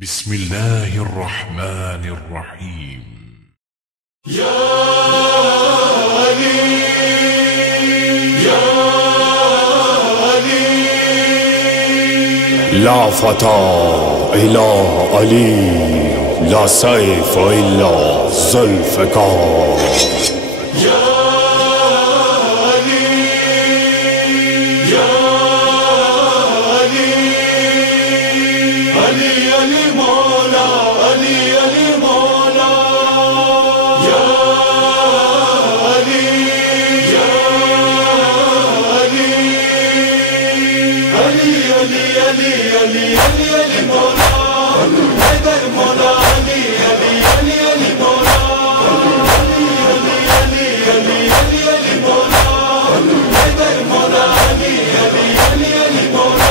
بسم الله الرحمن الرحيم. يا علي يا علي لا فتى إلى علي، لا سيف إلا ذوالفقار. يا علي يا علي علي علي مولا علي علي مولا يا علي يا علي علي علي علي علي علي علي مولا حيدر مولا علي علي علي علي مولا علي علي علي علي علي علي مولا حيدر مولا علي علي علي علي مولا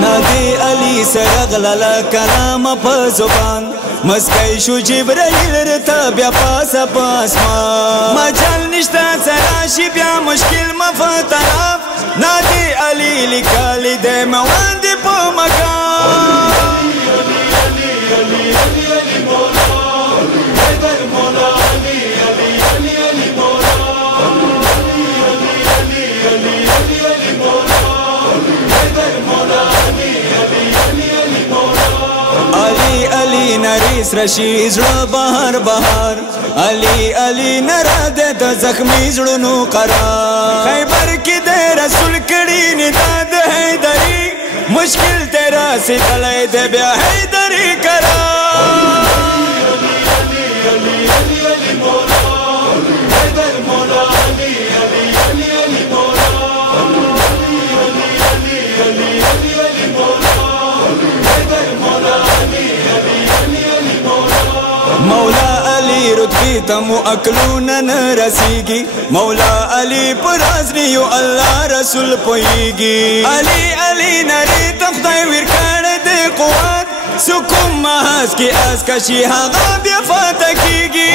نادي علي سرغلل كلام بزبان مسكي شو جبريل رتب يا باس باسمان مجال نشتا سراشي بيا مشكل ما فتلاف نادي علي لكالي دي مواندي بو مكان علي نریس رشی زړه بهار بهار علي علي نراده د زخمی زړونو قرار خیبر کې د رسول کړي ندا د حیدری مشکل تیرا سیدلې د بیا حیدری قرار مولا علي رتبي تمو اكلون نرسيگي مولا علي پرازنيو الله رسول پويگي علي علي نري تخدای ورکړ دې قوت سکم محاس کی اس کشي هغه بیا فتکيږي